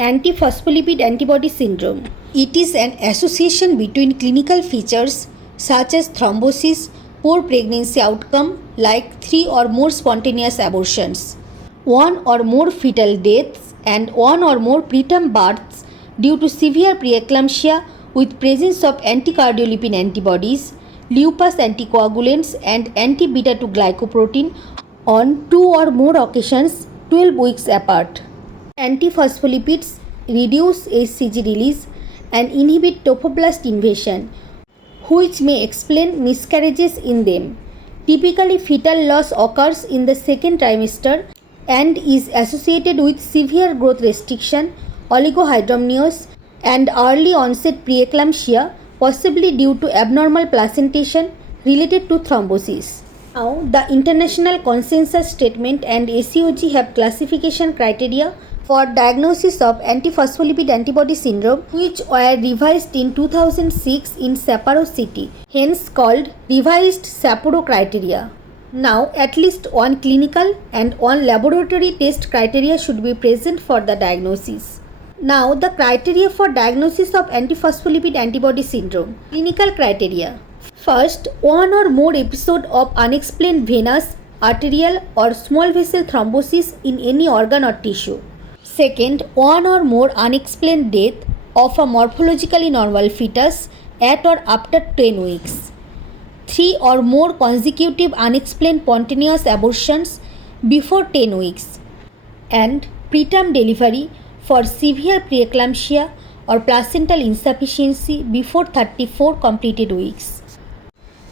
Antiphospholipid antibody syndrome. It is an association between clinical features such as thrombosis, poor pregnancy outcome like 3 or more spontaneous abortions, 1 or more fetal deaths, and 1 or more preterm births due to severe preeclampsia with presence of anticardiolipin antibodies, lupus anticoagulants, and anti-beta-2 glycoprotein on 2 or more occasions 12 weeks apart. Antiphospholipids reduce HCG release and inhibit trophoblast invasion, which may explain miscarriages in them. Typically, fetal loss occurs in the second trimester and is associated with severe growth restriction, oligohydramnios, and early onset preeclampsia, possibly due to abnormal placentation related to thrombosis. Now, the International Consensus Statement and ACOG have classification criteria for diagnosis of antiphospholipid antibody syndrome, which were revised in 2006 in Sapporo City, hence called revised Sapporo criteria. Now, at least one clinical and one laboratory test criteria should be present for the diagnosis. Now, the criteria for diagnosis of antiphospholipid antibody syndrome. Clinical criteria. First, one or more episode of unexplained venous, arterial, or small vessel thrombosis in any organ or tissue. Second, one or more unexplained death of a morphologically normal fetus at or after 10 weeks. 3 or more consecutive unexplained spontaneous abortions before 10 weeks. And preterm delivery for severe preeclampsia or placental insufficiency before 34 completed weeks.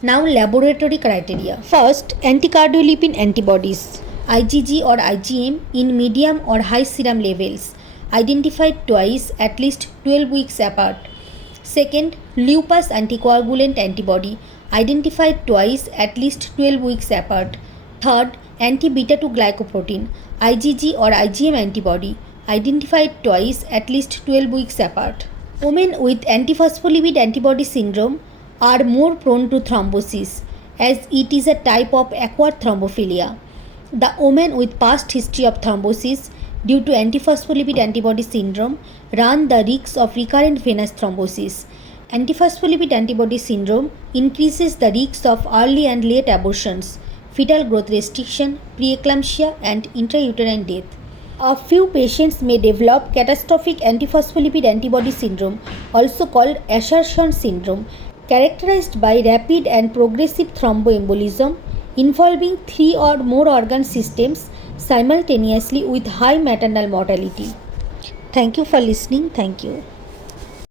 Now, laboratory criteria. First, anticardiolipin antibodies, IgG or IgM in medium or high serum levels, identified twice at least 12 weeks apart. Second, lupus anticoagulant antibody, identified twice at least 12 weeks apart. Third, anti-beta-2 glycoprotein, IgG or IgM antibody, identified twice at least 12 weeks apart. Women with antiphospholipid antibody syndrome are more prone to thrombosis as it is a type of acquired thrombophilia. The women with past history of thrombosis due to antiphospholipid antibody syndrome run the risk of recurrent venous thrombosis. Antiphospholipid antibody syndrome increases the risk of early and late abortions, fetal growth restriction, preeclampsia, and intrauterine death. A few patients may develop catastrophic antiphospholipid antibody syndrome, also called assertion syndrome, characterized by rapid and progressive thromboembolism involving 3 or more organ systems simultaneously with high maternal mortality. Thank you for listening. Thank you.